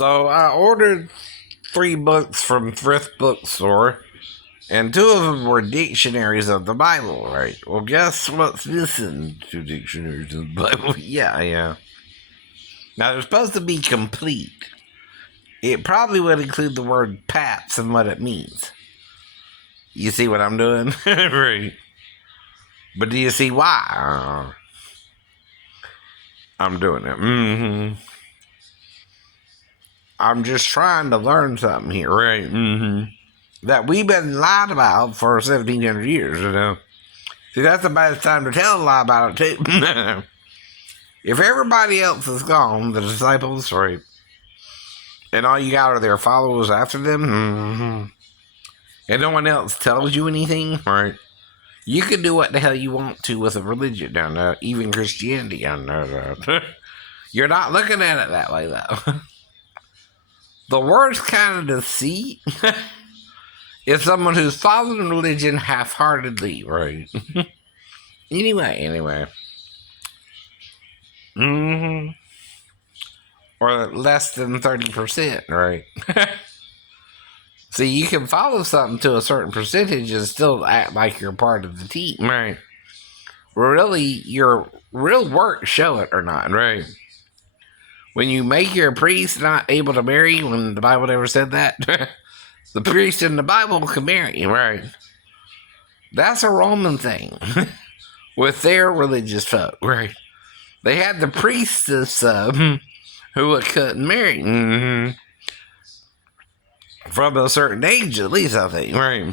So I ordered 3 books from Thrift Bookstore, and 2 of them were dictionaries of the Bible, right? Well, guess what's missing? 2 dictionaries of the Bible. Yeah. Now, they're supposed to be complete. It probably would include the word paps and what it means. You see what I'm doing? Right. But do you see why? I'm doing it. I'm just trying to learn something here, right? That we've been lied about for 1,700 years, you know. See, that's the best time to tell a lie about it, too. If everybody else is gone, the disciples, right, and all you got are their followers after them, and no one else tells you anything, right, you can do what the hell you want to with a religion down there, even Christianity down there. You're not looking at it that way, though. The worst kind of deceit is someone who's following religion half-heartedly, right? Anyway. Or less than 30%, right? See, you can follow something to a certain percentage and still act like you're part of the team, right? Really, your real work show it or not, right? When you make your priest not able to marry, when the Bible never said that, the priest in the Bible can marry, right? That's a Roman thing with their religious folk, right? They had the priestess who couldn't marry from a certain age, at least, I think, right?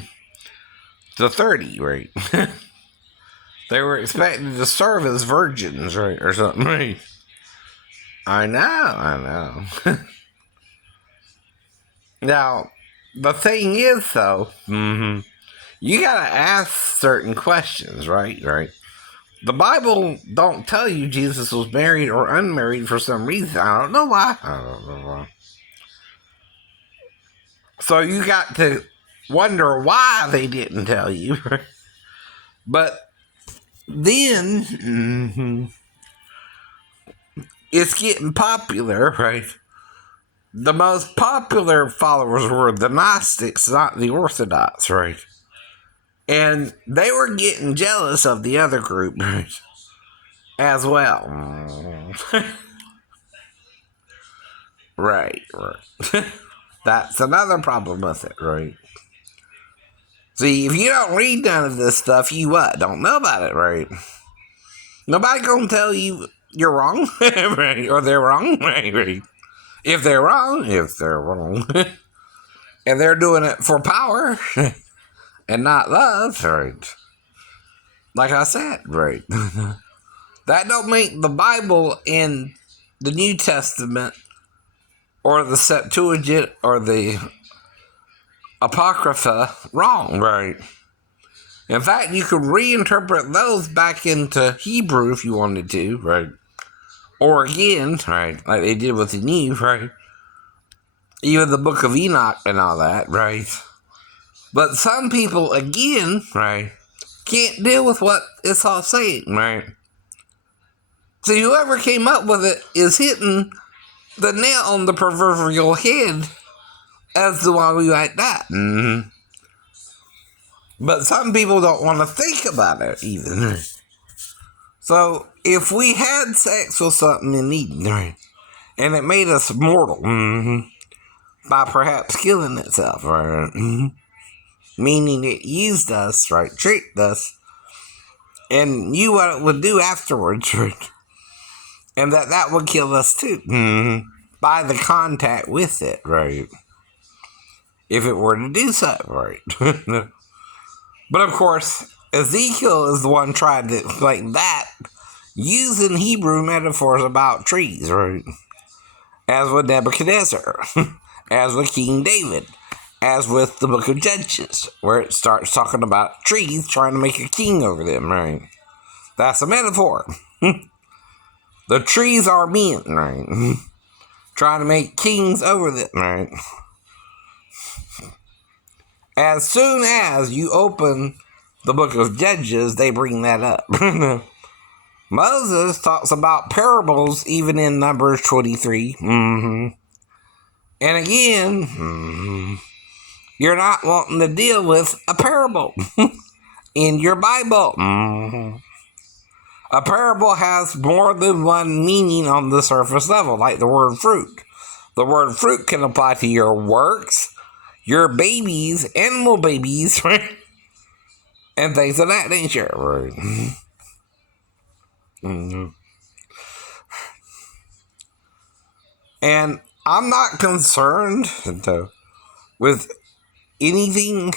To 30, right? They were expected to serve as virgins, right? Or something, right? I know. Now, the thing is, though, you gotta ask certain questions, right? The Bible don't tell you Jesus was married or unmarried for some reason. I don't know why. So you got to wonder why they didn't tell you. But then it's getting popular, right? The most popular followers were the Gnostics, not the Orthodox, right? And they were getting jealous of the other group, right? As well. Right. That's another problem with it, right? See, if you don't read none of this stuff, you what? Don't know about it, right? Nobody gonna tell you you're wrong, right? Or they're wrong, right? If they're wrong. And they're doing it for power and not love, right? Like I said, right? That don't make the Bible in the New Testament or the Septuagint or the Apocrypha wrong, right? In fact, you could reinterpret those back into Hebrew if you wanted to, right? Or again, right, like they did with the New, right? Even the Book of Enoch and all that, right? But some people, again, right, can't deal with what it's all saying, right? See, whoever came up with it is hitting the nail on the proverbial head as to why we like that. But some people don't want to think about it, even. So, if we had sex with something in Eden, right, and it made us mortal, by perhaps killing itself, right, meaning it used us, right, tricked us, and knew what it would do afterwards, right, and that would kill us too, by the contact with it, right, if it were to do so, right. But of course, Ezekiel is the one trying to explain that using Hebrew metaphors about trees, right? As with Nebuchadnezzar, as with King David, as with the Book of Judges, where it starts talking about trees trying to make a king over them, right? That's a metaphor. The trees are men, right? Trying to make kings over them, right? As soon as you open the Book of Judges, they bring that up. Moses talks about parables even in Numbers 23. And again, you're not wanting to deal with a parable in your Bible. A parable has more than one meaning on the surface level, like the word fruit. The word fruit can apply to your works, your babies, animal babies, right? And things of that nature, right? And I'm not concerned with anything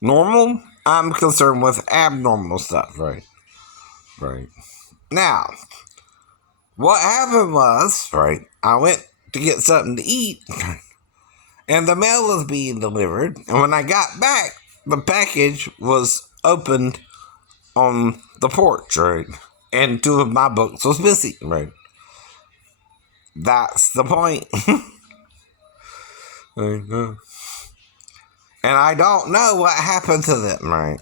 normal. I'm concerned with abnormal stuff, right? Right. Now, what happened was, right, I went to get something to eat, and the mail was being delivered. And when I got back, the package was opened on the porch, right? And two of my books was missing, right? That's the point. And I don't know what happened to them, right?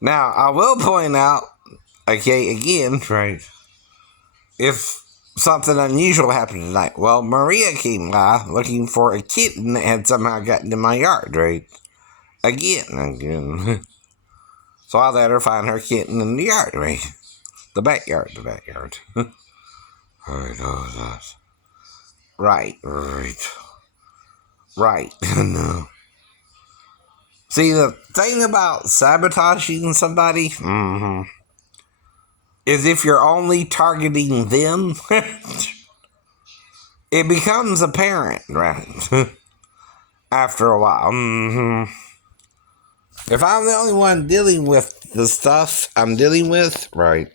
Now, I will point out, okay, again, right, if something unusual happened tonight. Well, Maria came by looking for a kitten that had somehow gotten in my yard, right? Again. So I let her find her kitten in the yard, right? The backyard. Right. No. See, the thing about sabotaging somebody is if you're only targeting them, it becomes apparent, right? After a while. If I'm the only one dealing with the stuff I'm dealing with, right,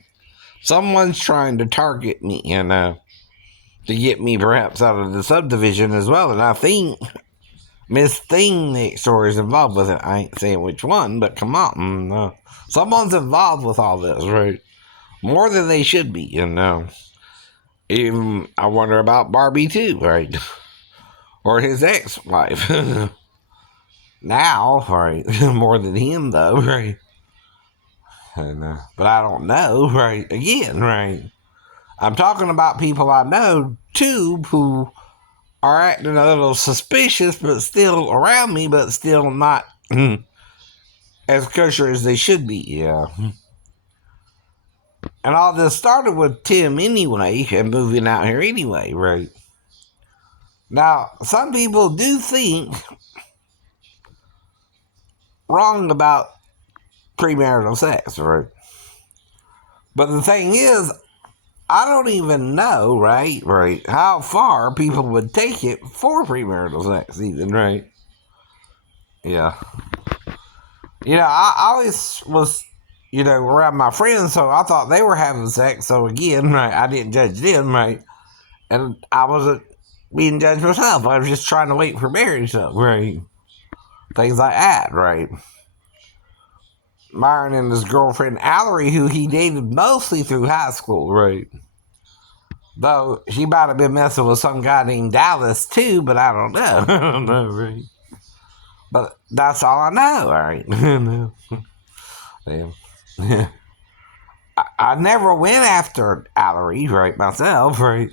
someone's trying to target me, to get me perhaps out of the subdivision as well. And I think Miss Thing next door is involved with it. I ain't saying which one, but come on. Someone's involved with all this, right? More than they should be, Even, I wonder about Barbie too, right? Or his ex-wife. Now, right? More than him, though, right? But I don't know, right? Again, right? I'm talking about people I know, too, who are acting a little suspicious, but still around me, but still not as kosher as they should be, yeah. And all this started with Tim anyway, and moving out here anyway, right? Now, some people do think wrong about premarital sex, right? But the thing is, I don't even know, right, how far people would take it for premarital sex, even, right? Yeah. I always was, around my friends, so I thought they were having sex, so again, right, I didn't judge them, right? And I wasn't being judged myself. I was just trying to wait for marriage, so, right? Things like that, right? Myron and his girlfriend, Allery, who he dated mostly through high school, right? Though she might have been messing with some guy named Dallas too, but I don't know. I don't know, right? But that's all I know, right? I never went after Allery, right, myself, right?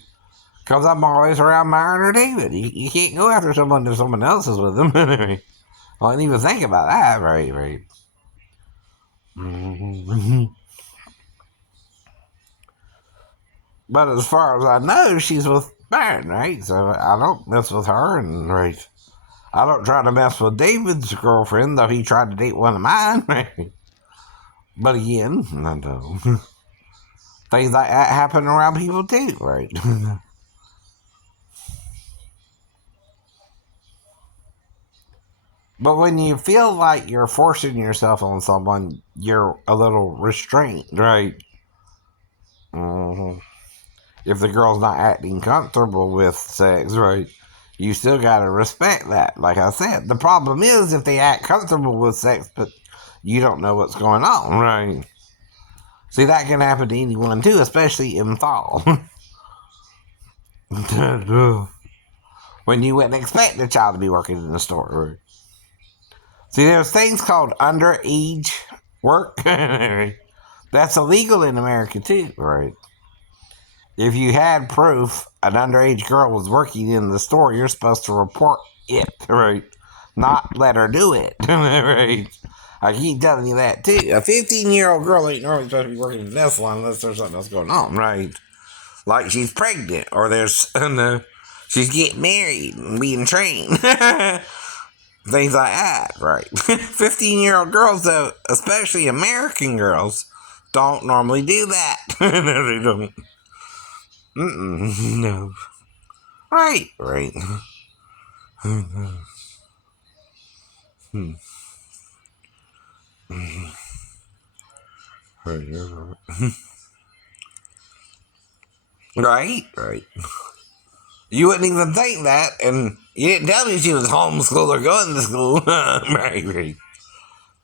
Because I'm always around Myron or David. You can't go after someone if someone else is with them. I didn't even think about that, right? But as far as I know, she's with Myron, right? So I don't mess with her, and right. I don't try to mess with David's girlfriend, though he tried to date one of mine, right? But again, I know. Things like that happen around people too, right? But when you feel like you're forcing yourself on someone, you're a little restrained, right? If the girl's not acting comfortable with sex, right, you still gotta respect that. Like I said, the problem is if they act comfortable with sex, but you don't know what's going on, right? See, that can happen to anyone too, especially in fall. When you wouldn't expect the child to be working in the store, right? See, there's things called underage work. That's illegal in America too, right? If you had proof an underage girl was working in the store, you're supposed to report it, right? Not let her do it, right? I keep telling you that too. A 15-year-old girl ain't normally supposed to be working in the salon unless there's something else going on, right? Like she's pregnant, or there's she's getting married and being trained. Things like that, right? 15-year-old girls, though, especially American girls, don't normally do that. No, they don't. No. Right, right. Right, right. You wouldn't even think that, and you didn't tell me she was homeschooled or going to school. Right, right.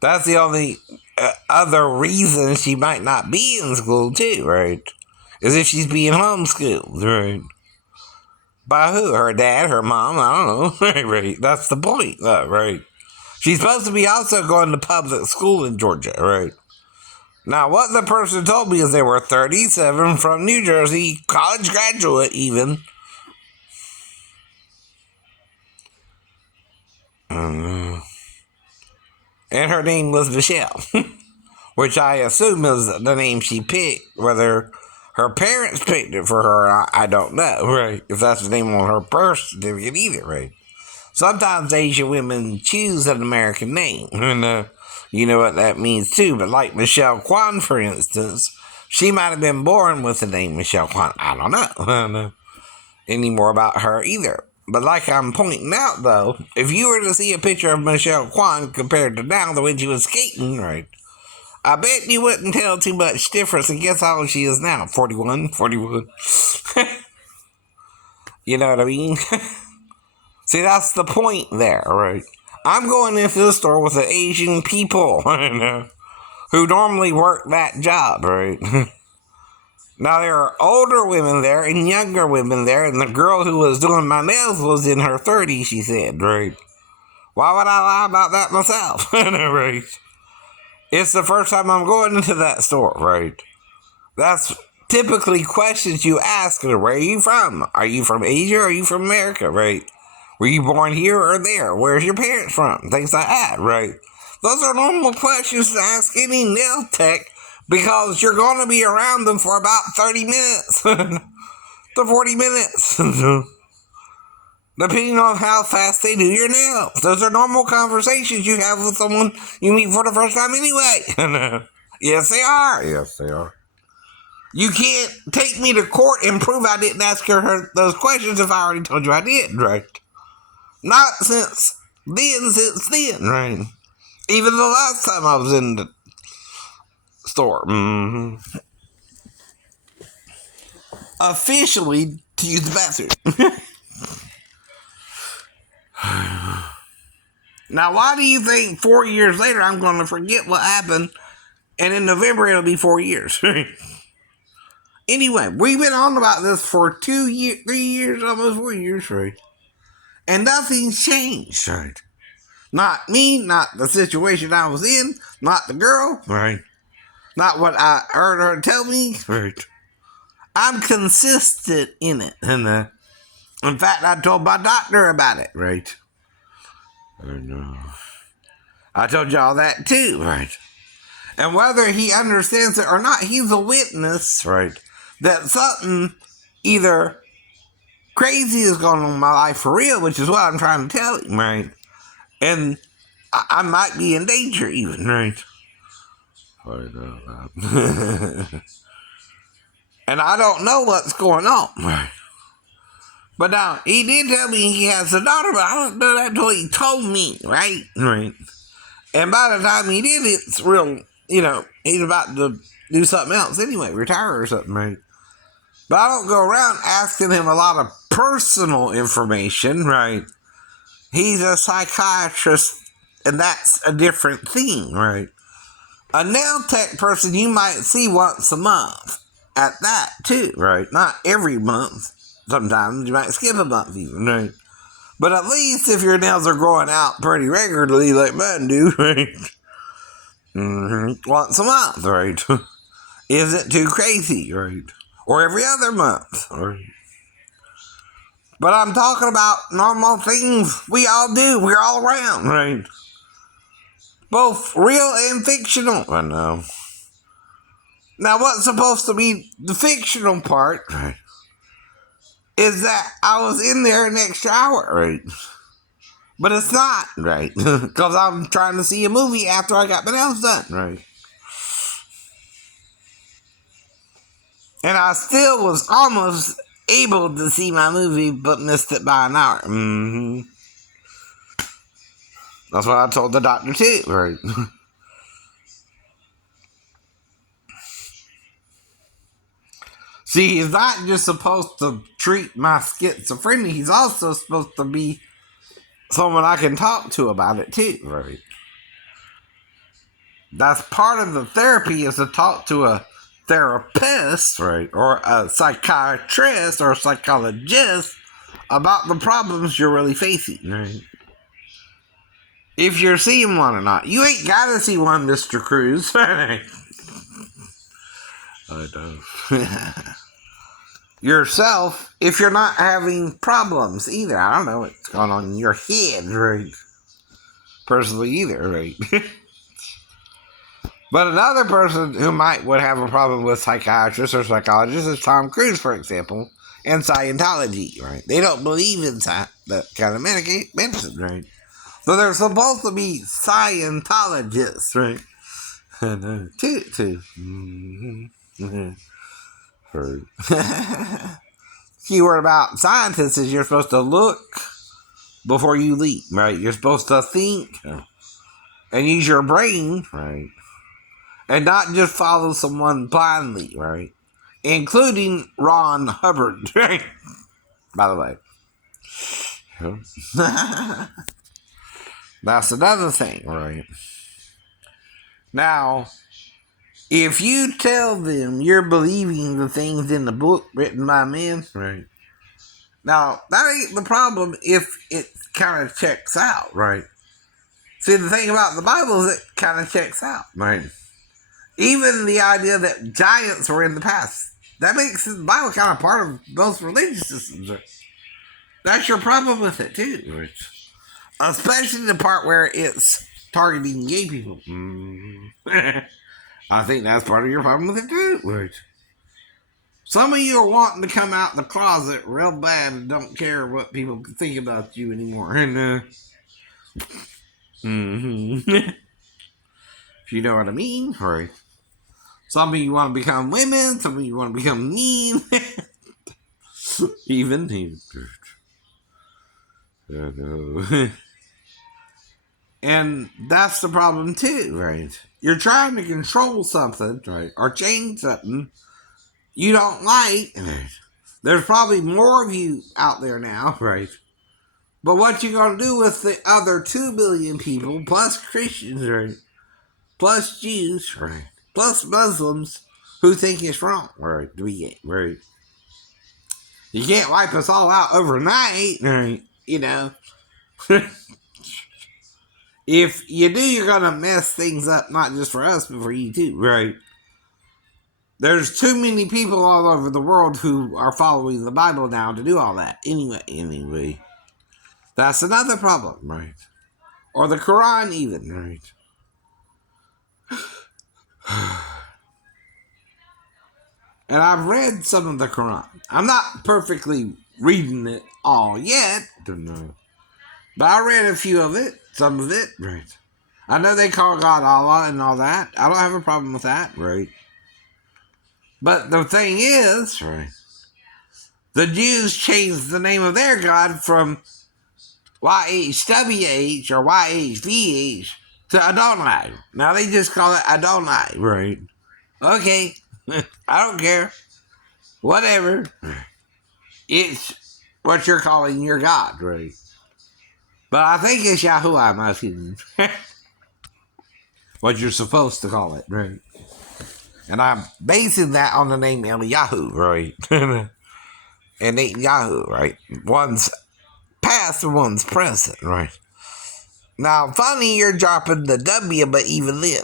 That's the only other reason she might not be in school, too, right? Is if she's being homeschooled, right? By who? Her dad, her mom? I don't know. Right, right. That's the point, right? She's supposed to be also going to public school in Georgia, right? Now, what the person told me is they were 37 from New Jersey, college graduate even. And her name was Michelle, which I assume is the name she picked. Whether her parents picked it for her, I don't know, right? If that's the name on her birth certificate either, right? Sometimes Asian women choose an American name, and you know what that means too. But like Michelle Kwan, for instance, she might have been born with the name Michelle Kwan. I don't know any more about her either. But like I'm pointing out, though, if you were to see a picture of Michelle Kwan compared to now, the way she was skating, right, I bet you wouldn't tell too much difference. And guess how old she is now? 41? 41? You know what I mean? See, that's the point there, right? I'm going into the store with the Asian people, who normally work that job, right? Now, there are older women there and younger women there, and the girl who was doing my nails was in her 30s, she said, right? Why would I lie about that myself? Right? It's the first time I'm going into that store, right? That's typically questions you ask. Where are you from? Are you from Asia or are you from America, right? Were you born here or there? Where's your parents from? Things like that, right? Those are normal questions to ask any nail tech because you're going to be around them for about 30 minutes to 40 minutes. Depending on how fast they do your nails. Those are normal conversations you have with someone you meet for the first time anyway. Yes, they are. Yes, they are. You can't take me to court and prove I didn't ask her those questions if I already told you I did, right? Not since then, right? Even the last time I was in the store. Mm-hmm. Officially to use the bathroom. Now, why do you think 4 years later I'm going to forget what happened and in November it'll be 4 years? Anyway, we've been on about this for 2 years, 3 years, almost 4 years, right? And nothing's changed, right? Not me, not the situation I was in, not the girl, right? Not what I heard her tell me, right? I'm consistent in it, and in fact, I told my doctor about it, right? I told y'all that too, right? And whether he understands it or not, he's a witness, right? That something either crazy is going on in my life for real, which is what I'm trying to tell him, right? And I might be in danger even, right? And I don't know what's going on, right? But now, he did tell me he has a daughter, but I don't know that until he told me, right? Right. And by the time he did, it's real, he's about to do something else anyway, retire or something, right? But I don't go around asking him a lot of personal information, right? He's a psychiatrist, and that's a different thing, right? A nail tech person you might see once a month at that, too, right? Not every month. Sometimes you might skip a month even, right? But at least if your nails are growing out pretty regularly like mine do, right? Once a month, right? Isn't too crazy, right? Or every other month, right? But I'm talking about normal things we all do. We're all around, right? Both real and fictional. I know. Now, what's supposed to be the fictional part, right, is that I was in there an extra hour, right? But it's not, right? Because I'm trying to see a movie after I got my nails done, right? And I still was almost able to see my movie, but missed it by an hour. Mm-hmm. That's what I told the doctor too, right? See, he's not just supposed to treat my schizophrenia, he's also supposed to be someone I can talk to about it too, right? That's part of the therapy, is to talk to a therapist, right? Or a psychiatrist or a psychologist about the problems you're really facing, right? If you're seeing one or not. You ain't gotta see one, Mr. Cruz. I know. Yourself, if you're not having problems either. I don't know what's going on in your head, right? Personally either, right? But another person who would have a problem with psychiatrists or psychologists is Tom Cruise, for example, and Scientology, right? They don't believe in that kind of medicine, right? So they're supposed to be Scientologists, right? Too. Mm-hmm. Heard. Keyword about scientists is you're supposed to look before you leap, right? You're supposed to think and use your brain, right? And not just follow someone blindly, right? Including Ron Hubbard, right? By the way. That's another thing, right? Now, if you tell them you're believing the things in the book written by men, right? Now, that ain't the problem if it kind of checks out, right? See, the thing about the Bible is it kind of checks out, right? Even the idea that giants were in the past, that makes the Bible kind of part of most religious systems. Right? That's your problem with it, too. Right? Especially the part where it's targeting gay people. I think that's part of your problem with it, too. Right? Some of you are wanting to come out the closet real bad and don't care what people think about you anymore. And, if you know what I mean, right? Some of you want to become women, some of you want to become mean. Even. And that's the problem too, right? You're trying to control something, right? Or change something you don't like. Right? There's probably more of you out there now, right? But what you gonna do with the other 2 billion people, plus Christians, right? Plus Jews, right? Plus Muslims who think it's wrong, right? Right? You can't wipe us all out overnight, right? You know. If you do, you're gonna mess things up, not just for us, but for you too, right? There's too many people all over the world who are following the Bible now to do all that. Anyway. That's another problem, right? Or the Quran even, right? And I've read some of the Quran. I'm not perfectly reading it all yet. Don't know. But I read a few of it, some of it, right? I know they call God Allah and all that. I don't have a problem with that, right? But the thing is, right, the Jews changed the name of their God from YHWH or YHVH to Adonai. Now they just call it Adonai, right? Okay, I don't care. Whatever. It's what you're calling your God, right? But I think it's Yahuwah, my opinion. What you're supposed to call it, right? And I'm basing that on the name Eliyahu, right? And ain't Yahoo, right? One's past and one's present, right? Now, funny you're dropping the W, but even then.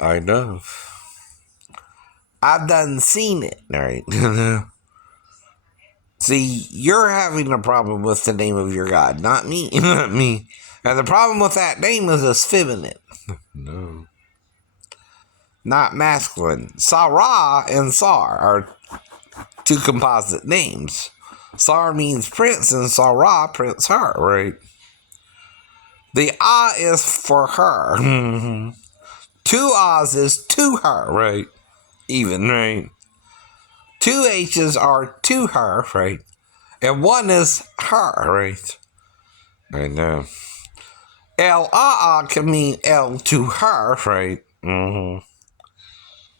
I know. I've done seen it, right? See, you're having a problem with the name of your God, not me. Not me. And the problem with that name is it's feminine. No. Not masculine. Sarah and Sar are two composite names. Sar means prince, and Sarah, prince her, right? The ah is for her. Two ahs is to her, right? Even, right? Two h's are to her, right? And one is her, right? I know. El can mean El to her, right? Mm-hmm.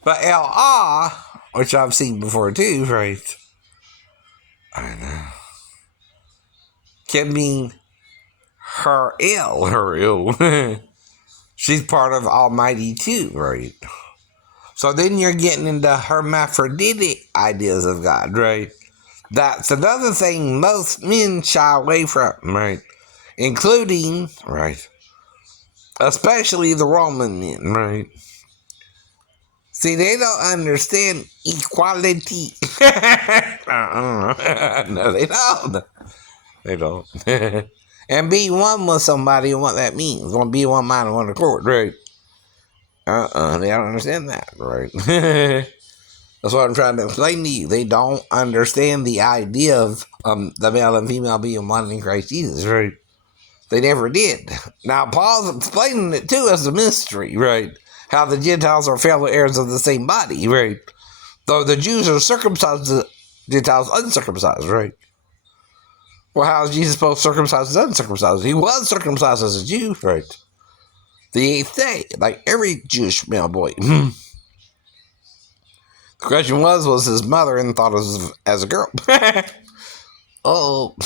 But El which I've seen before too, right? I know. Can mean her ill. She's part of Almighty too, right? So then you're getting into hermaphroditic ideas of God, right? That's another thing most men shy away from, right? Including, right, especially the Roman men, right? See, they don't understand equality. No, they don't. They don't. And be one with somebody and what that means. Want to be one mind and one accord, right? They don't understand that, right? That's what I'm trying to explain to you. They don't understand the idea of the male and female being one in Christ Jesus, right? They never did. Now, Paul's explaining it to us a mystery, right? How the Gentiles are fellow heirs of the same body, right? Though the Jews are circumcised, the Gentiles uncircumcised, right? Well, how is Jesus both circumcised and uncircumcised? He was circumcised as a Jew, right? The 8th day, like every Jewish male boy. The question was his mother and thought of as a girl. Oh.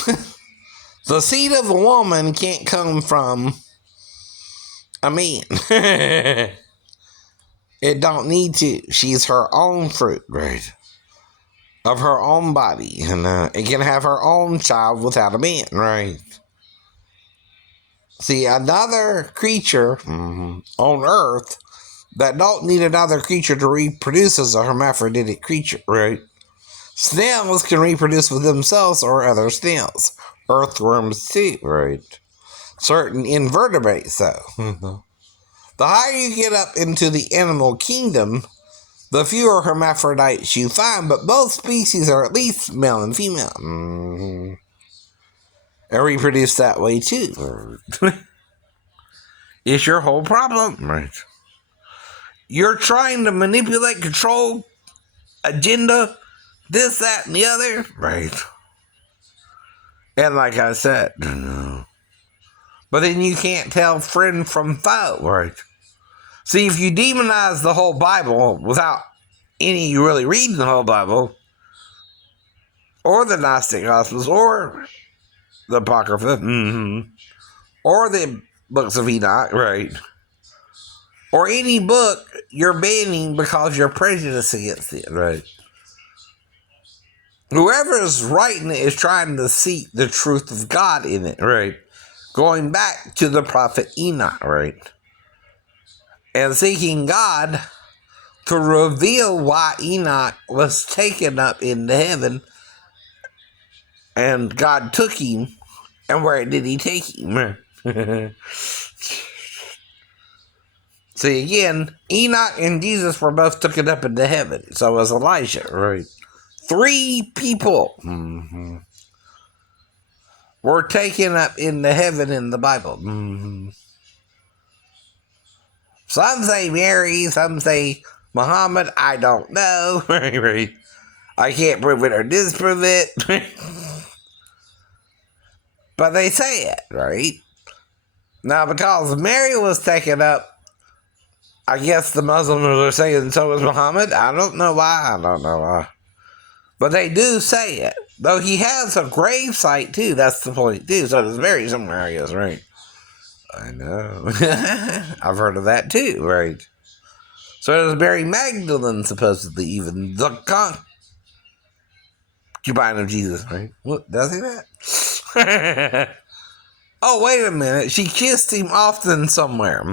The seed of a woman can't come from a man. It don't need to. She's her own fruit, right? Of her own body. And it can have her own child without a man, right? See, another creature on earth that don't need another creature to reproduce is a hermaphroditic creature, right? Snails can reproduce with themselves or other snails. Earthworms too, right? Certain invertebrates, though. The higher you get up into the animal kingdom, the fewer hermaphrodites you find, but both species are at least male and female. And reproduce that way too. It's your whole problem, right? You're trying to manipulate, control, agenda, this, that, and the other, right? And like I said, but then you can't tell friend from foe, right? See, if you demonize the whole Bible without any really reading the whole Bible, or the Gnostic Gospels, or the Apocrypha, or the books of Enoch, right? Or any book you're banning because you're prejudiced against it, right? Whoever is writing it is trying to seek the truth of God in it, right? Going back to the prophet Enoch, right? And seeking God to reveal why Enoch was taken up into heaven and God took him, and where did he take him? See, again, Enoch and Jesus were both taken up into heaven. So was Elijah, right? 3 people were taken up into heaven in the Bible. Some say Mary, some say Muhammad. I don't know. Right? I can't prove it or disprove it. But they say it, right? Now, because Mary was taken up, I guess the Muslims are saying so was Muhammad. I don't know why. But they do say it. Though he has a grave site, too. That's the point, too. So there's Mary somewhere, I guess, right? I know. I've heard of that, too, right? So there's Mary Magdalene, supposedly, even the concubine of Jesus, right? What, does he that? Oh, wait a minute. She kissed him often somewhere.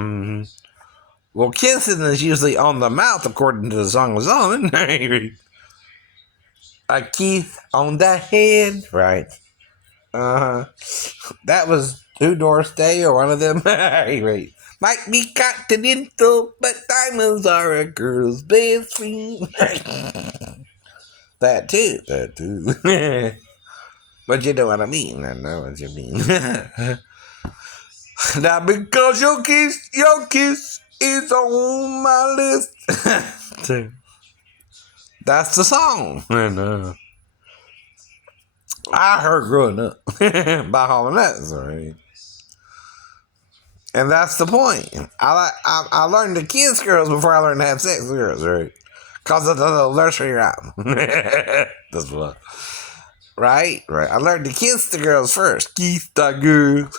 Well, kissing is usually on the mouth, according to the Song of Solomon. A kiss on the head, right? Uh huh. That was Two Doors Day or one of them. Right. Might be continental, but diamonds are a girl's best friend. That too. That too. But you know what I mean. I know what you mean. Now because your kiss is on my list. That's the song. And I heard growing up by Hall and Oates, right? And that's the point. I learned to kiss girls before I learned to have sex with girls, right? Cause of the nursery rhyme. That's what. Right, right. I learned to kiss the girls first. Kiss the girl.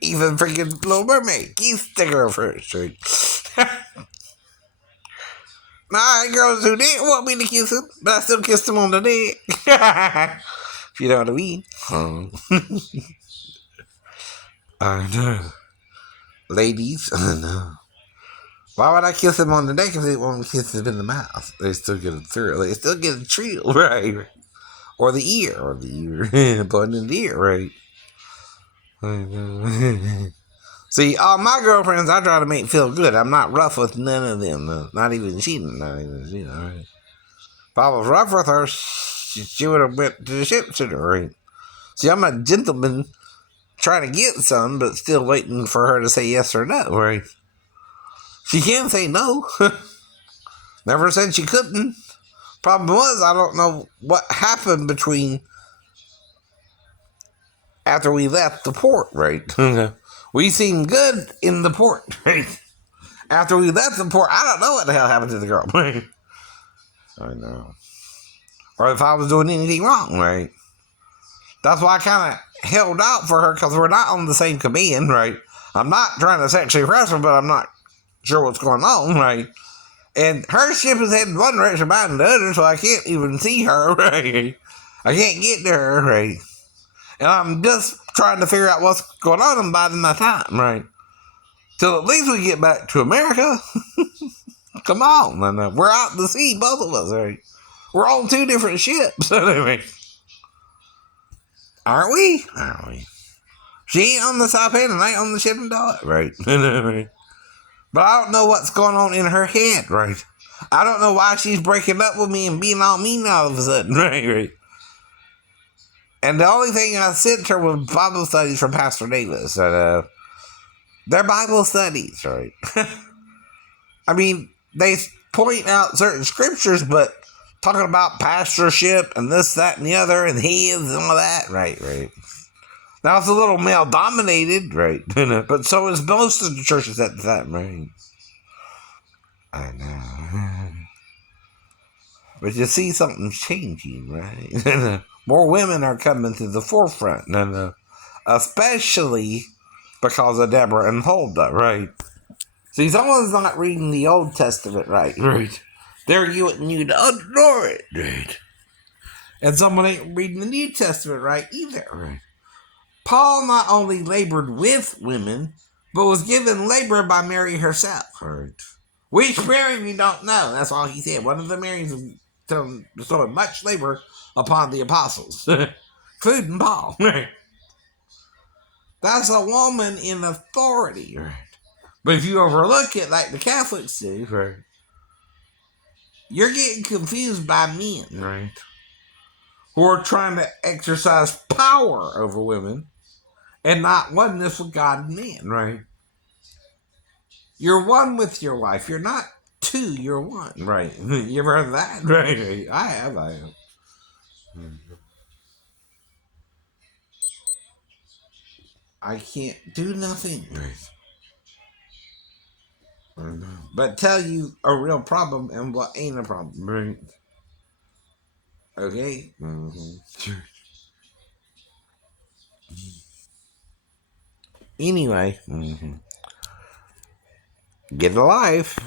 Even freaking Little Mermaid. Kiss the girl first, right? Nah, girls who didn't want me to kiss them, but I still kissed them on the neck. If you know what I mean. I know. Ladies, I know. Why would I kiss them on the neck if they want me to kiss them in the mouth? They still get a thrill. They still get a thrill, right? Or the ear. Putting in the ear, right? I know. See, all my girlfriends, I try to make feel good. I'm not rough with none of them. Not even cheating. Right? If I was rough with her, she would have went to the ship center, right? See, I'm a gentleman trying to get some, but still waiting for her to say yes or no, right? She can say no. Never said she couldn't. Problem was, I don't know what happened between after we left the port, right? We seemed good in the port, right? After we left the port, I don't know what the hell happened to the girl, right? I know. Or if I was doing anything wrong, right? That's why I kind of held out for her, because we're not on the same command, right? I'm not trying to sexually harass her, but I'm not sure what's going on, right? And her ship is heading one direction, mine the other, so I can't even see her, right? I can't get to her, right? And I'm just trying to figure out what's going on and biding my time, right? Till at least we get back to America. Come on, and we're out to sea, both of us, right? We're on two different ships, anyway. Aren't we? Aren't we? She ain't on the Saipan and I ain't on the ship and dog, right? But I don't know what's going on in her head, right? I don't know why she's breaking up with me and being all mean all of a sudden, right? And the only thing I sent her was Bible studies from Pastor Davis. And, they're Bible studies, right? I mean, they point out certain scriptures, but talking about pastorship and this, that, and the other, and heads and all that, right? Now it's a little male dominated, right? But so is most of the churches at the time, right? I know. But you see something's changing, right? More women are coming to the forefront, and especially because of Deborah and Huldah, right? See, someone's not reading the Old Testament right. They're getting you to ignore it, right? And someone ain't reading the New Testament right either, right? Paul not only labored with women, but was given labor by Mary herself, right? Which Mary we don't know. That's all he said. One of the Marys bestowed much labor upon the apostles, including Paul. Right? That's a woman in authority, right? But if you overlook it like the Catholics do, right, you're getting confused by men, right, who are trying to exercise power over women and not oneness with God and men, right? You're one with your wife. You're not two, you're one, right? You ever heard of that? Right. I have. I can't do nothing. Right. But tell you a real problem and what ain't a problem, right? Okay? Mm-hmm. Anyway, get a life.